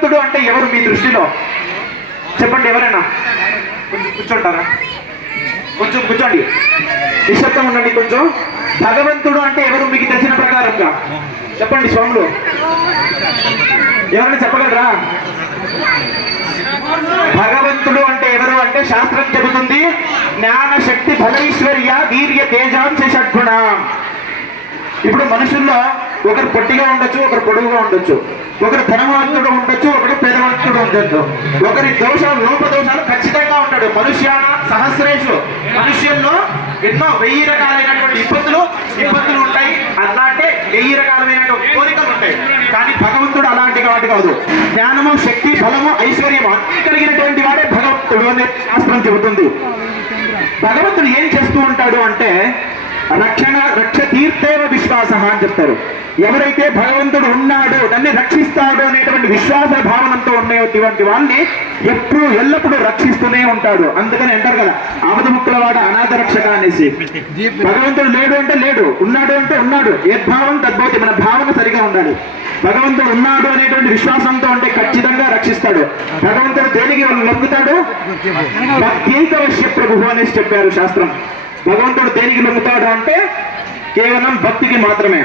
భగవంతుడు అంటే ఎవరు మీ దృష్టిలో? చెప్పండి ఎవరైనా? కొంచెం కూర్చోంటారా? కొంచెం కూర్చోండి. నిశ్శబ్దం ఉండండి కొంచెం. భగవంతుడు అంటే ఎవరు మీకు తెలిసిన ప్రకారంగా? చెప్పండి స్వాములు. ఎవరైనా చెప్పగలరా? భగవంతుడు అంటే ఎవరు అంటే శాస్త్రం చెబుతుంది జ్ఞాన శక్తి ఫలైశ్వర్య వీర్య తేజాంశ షడ్గుణ. ఇప్పుడు మనుషుల్లో ఒకరు పొట్టిగా ఉండొచ్చు ఒకరు పొడుగుగా ఉండొచ్చు. ఒకరు ధనవంతుడు ఉండొచ్చు ఒకరు పేదవంతుడు ఉండొచ్చు. ఒకరి దోషాలు లోప దోషాలు ఖచ్చితంగా ఉంటాడు. మనుష్య సహస్రేషు. మనుష్యుల్లో ఎన్నో వెయ్యి రకాలైనటువంటి ఇబ్బందులు ఇబ్బందులు ఉంటాయి. అట్లా అంటే వెయ్యి రకాలైనటువంటి కోరికలు ఉంటాయి. కానీ భగవంతుడు అలాంటి వాటి కాదు. జ్ఞానము శక్తి బలము ఐశ్వర్యము అన్ని కలిగినటువంటి వాడే భగవంతుడు అనే శాస్త్రం చెబుతుంది. భగవంతుడు ఏం చేస్తూ ఉంటాడు అంటే రక్షణ రక్ష తీర్థేవ విశ్వాస అని చెప్తారు. ఎవరైతే భగవంతుడు ఉన్నాడో దాన్ని రక్షిస్తాడో అనేటువంటి విశ్వాస భావనంతో ఉన్నాయో ఇటువంటి వాళ్ళని ఎప్పుడు ఎల్లప్పుడూ రక్షిస్తూనే ఉంటాడు. అందుకని అంటారు కదా ఆపద వాడ అనాథ రక్షక అనేసి. భగవంతుడు లేడు అంటే లేడు ఉన్నాడు అంటే ఉన్నాడు. యద్భావం తద్భవతి మన భావన సరిగా ఉండాలి. భగవంతుడు ఉన్నాడు అనేటువంటి విశ్వాసంతో ఉంటే ఖచ్చితంగా రక్షిస్తాడు. భగవంతుడు దేనికి లొంగుతాడు? భక్తీకవశ్య ప్రభు అనేసి చెప్పారు శాస్త్రం. భగవంతుడు దేనికి నమ్ముతాడు అంటే కేవలం భక్తికి మాత్రమే.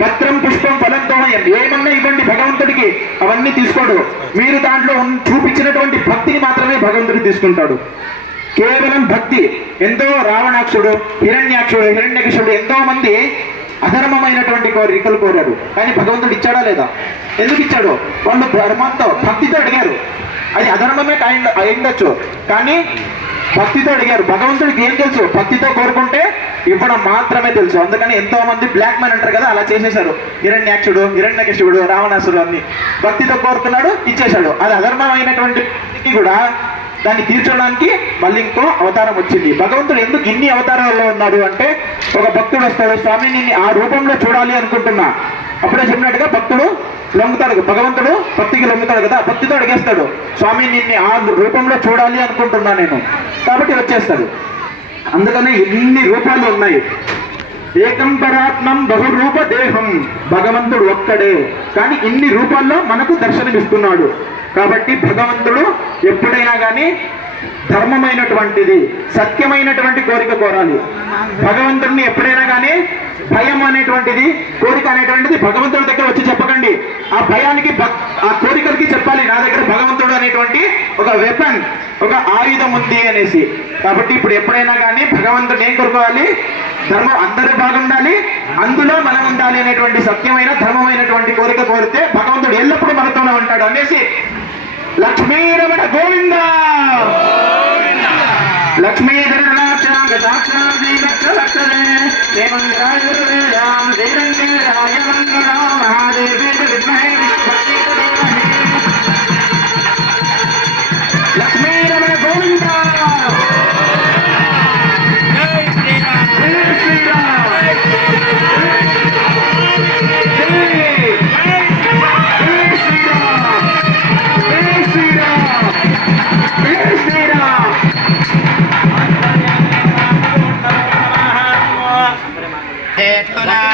పత్రం పుష్పం ఫలంతో ఏమన్నా ఇవ్వండి భగవంతుడికి అవన్నీ తీసుకోడు. మీరు దాంట్లో చూపించినటువంటి భక్తిని మాత్రమే భగవంతుడు తీసుకుంటాడు. కేవలం భక్తి. ఎంతో రావణాక్షుడు హిరణ్యాక్షుడు హిరణ్యకృష్ణుడు ఎంతో మంది అధర్మమైనటువంటి కోరికలు కోరారు. కానీ భగవంతుడు ఇచ్చాడా లేదా? ఎందుకు ఇచ్చాడు? వాళ్ళు ధర్మంతో భక్తితో అడిగారు. అది అధర్మమే కాయ అయిండొచ్చు కానీ భక్తితో అడిగారు. భగవంతుడికి ఏం తెలుసు? భక్తితో కోరుకుంటే ఇవ్వడం మాత్రమే తెలుసు. అందుకని ఎంతో మంది బ్లాక్ మ్యాన్ అంటారు కదా అలా చేసేశారు. హిరణ్యాక్షుడు హిరణ్యకృష్ణుడు రావణాసుడు అన్ని. భక్తితో కోరుకున్నాడు ఇచ్చేశాడు. అది అధర్మమైనటువంటి అయినటువంటి కూడా దాన్ని తీర్చడానికి మళ్ళీ ఇంకో అవతారం వచ్చింది. భగవంతుడు ఎందుకు ఇన్ని అవతారాల్లో ఉన్నాడు అంటే ఒక భక్తుడు వస్తాడు. స్వామి నిన్ను ఆ రూపంలో చూడాలి అనుకుంటున్నా. అప్పుడే చెప్పినట్టుగా భక్తుడు లొంగుతాడు. భగవంతుడు భక్తికి లొంగుతాడు కదా భక్తితో అడిగేస్తాడు. స్వామి నిన్ను ఆ రూపంలో చూడాలి అనుకుంటున్నా నేను. కాబట్టి వచ్చేస్తారు అందుకనే ఎన్ని రూపాలు ఉన్నాయి? ఏకంబరాత్మం బహురూప దేహం భగవంతుడు ఒక్కడే. కానీ ఇన్ని రూపాల్లో మనకు దర్శనమిస్తున్నాడు. కాబట్టి భగవంతుడు ఎప్పుడైనా కానీ ధర్మమైనటువంటిది సత్యమైనటువంటి కోరిక కోరాలి. భగవంతుడిని ఎప్పుడైనా కానీ భయం అనేటువంటిది కోరిక అనేటువంటిది భగవంతుడి దగ్గర వచ్చి చెప్పకండి. ఆ భయానికి భక్- ఆ కోరికలకి చెప్పాలి. నా దగ్గర భగవంతుడు అనేటువంటి ఒక వెపన్ ఒక ఆయుధం ఉంది అనేసి. కాబట్టి ఇప్పుడు ఎప్పుడైనా కానీ భగవంతుడు ఏం కోరుకోవాలి? ధర్మం అందరూ బాగుండాలి. అందులో మనం ఉండాలి అనేటువంటి సత్యమైన ధర్మమైనటువంటి కోరిక కోరితే భగవంతుడు ఎల్లప్పుడూ మనతోనే ఉంటాడు అనేసి. లక్ష్మీరమణ గోవిందా! लक्ष्मी देवंगाय राम देवंगे राय मंगला महादेवी विद्महे विष्णु ดก็ได้